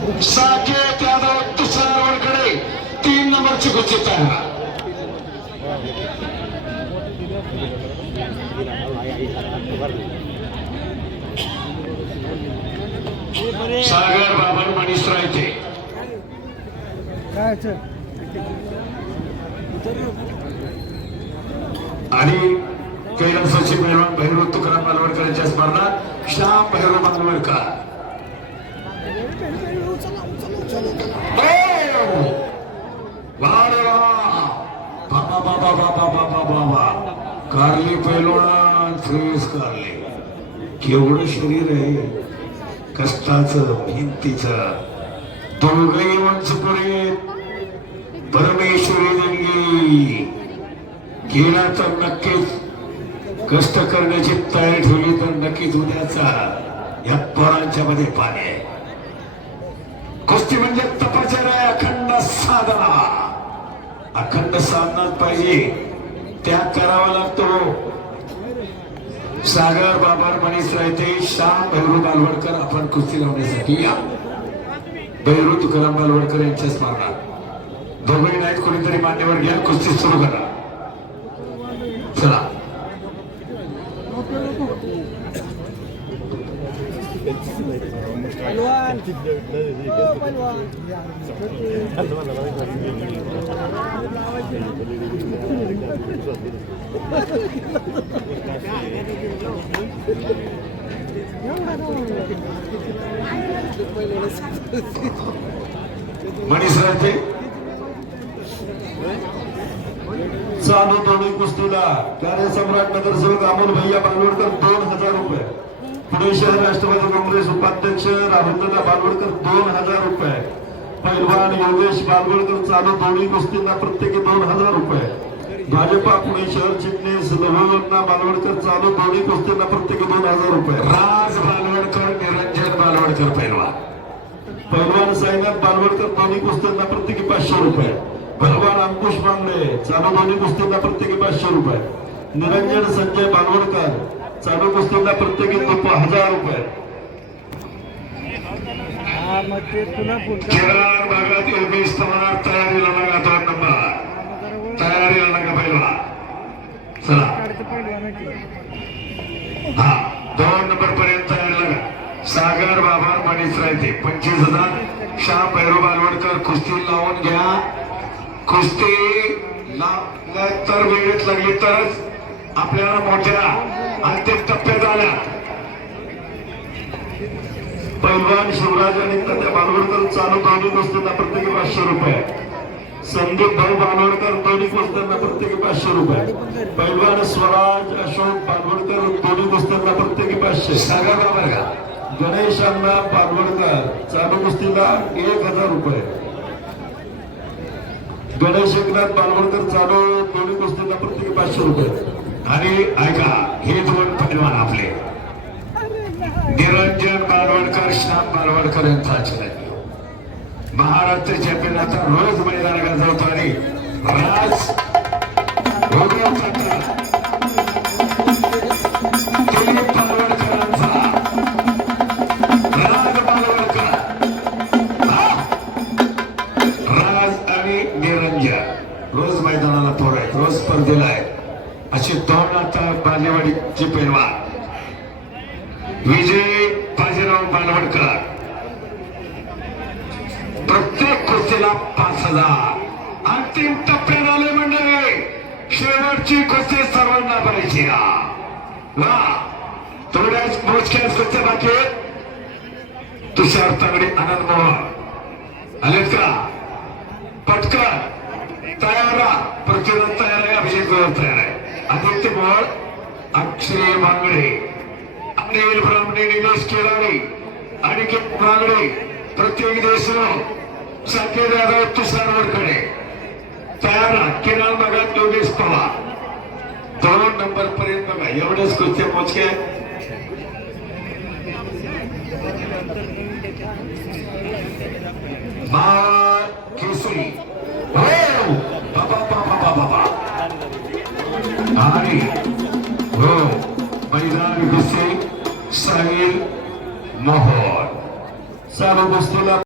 साकेत यादव तुषारकडे 3 नंबरची कुस्ती तयार. सागर बाबर मनीष रायते आणि कैलासाची पैलवान भैरव तुकाराम मालवडकरांच्या स्मरणात श्याम भैरव मालवडकर. कारले पैलवान फ्रेश कारले. केवढं शरीर आहे, कष्टाचं मेहनतीचं. दोघही वंशपुरे परमेश्वरी देणगी. गेला तर नक्कीच कष्ट करण्याची तयारी ठेवली तर नक्कीच उद्याचा या पोरांच्या मध्ये पाणी आहे. कुस्ती म्हणजे तपश्चर्या आहे, अखंड साधना. अखंड साधनाच पाहिजे, त्याग करावा लागतो. सागर बाबर मनीष रायते श्याम भैरव मालवडकर आपण कुस्ती लावण्यासाठी या. भैरव तुकाराम मालवडकर यांच्या स्मरणात. दोघे नाहीत, कोणीतरी मान्यवर घ्या, कुस्ती सुरू करा. चला मनीष रायते चालू दोन्ही कुस्तीला कार्य सम्राट नगरसेवक अमोल भैया बालवडकर 2000 रुपये. पुणे शहर राष्ट्रवादी काँग्रेस उपाध्यक्ष राहुलदादा बालवडकर 2000 रुपये. पैलवान योगेश बालवडकर चालू दोन्ही कुस्तींना प्रत्येकी 2000 रुपये. भाजपा पुणे शहर चिटणीस लवणा बालवडकर चालू दोन्ही कुस्तींना प्रत्येकी 2000 रुपये. राज बालवडकर निरंजन बालवडकर पैलवान साईनाथ बालवडकर दोन्ही कुस्तींना प्रत्येकी 500 रुपये. भगवान अंकुश मांगले चालू दोन्ही कुस्तींना प्रत्येकी 500 रुपये. निरंजन संजय बालवडकर चालू कुस्तींना प्रत्येकी 1000 रुपये. केरळ भागात योगेश पवार तयारीला लागा. 2 नंबर तयारीला लागा पहिला. चला हा 2 नंबर पर्यंत तयारी लागा. सागर बाबर मनीष रायते 25,000. श्याम भैरव बालवडकर कुस्ती लावून घ्या. कुस्ती तर वेळेत लागली तरच आपल्याला मोठ्या अंतिम टप्प्यात आल्या. पैलवान शिवराज आणि तात्या बालवडकर चालू दोन्ही कुस्त्यांना प्रत्येकी 500 रुपये. संदीप भाऊ बालवडकर दोन्ही कुस्त्यांना प्रत्येकी 500 रुपये. पैलवान स्वराज अशोक बालवडकर दोन्ही कुस्त्यांना प्रत्येकी 500. सागर बाबर गणेश अण्णा बालवडकर चालू कुस्तीला 1000 रुपये. गणेश एकनाथ बालवडकर चालू दोन्ही कुस्तीला प्रत्येकी 500 रुपये. आणि ऐका, हे 2 पैलवान आपले निरंजन बालवडकर श्याम बालवडकर यांचा चॅलेंज महाराष्ट्र चॅम्पियन आता रोज मैदानात गाजवतो. आणि राज रोज मैदानाला पोर आहेत, रोज स्पर्धेला आहेत. असे 2 आता बालेवाडीचे पैलवान. विजय बाजीराव बालवडकर प्रत्येक कुस्तीला 5000. अंतिम टप्प्यात आले मंडळी. शेवटची कुस्ती सर्वांना पाहिजे. वा थोड्याच मोजक्याच कुस्त्या बाकी. तुषार तांगडे आनंद मोहन आलेत का? पटकन तयार राहा. पृथ्वीराज तयार आहे, अभिषेक जोर तयार आहे. आदित्य मोहोळ, अक्षय मांगडे, अनिल ब्राह्मणे, निलेश केराडी, अनिकेत मांगडे, प्रत्येक देशमुख, साकेत यादव तुषार वडकडे तयार राहा. केरळ भागात योगेश पवार 2 नंबर पर्यंत बघा. एवढेच कुस्त्या मोजके. केसरी आणि हो मैदान विषयी साहिल मोहोळ चालू कुस्तीला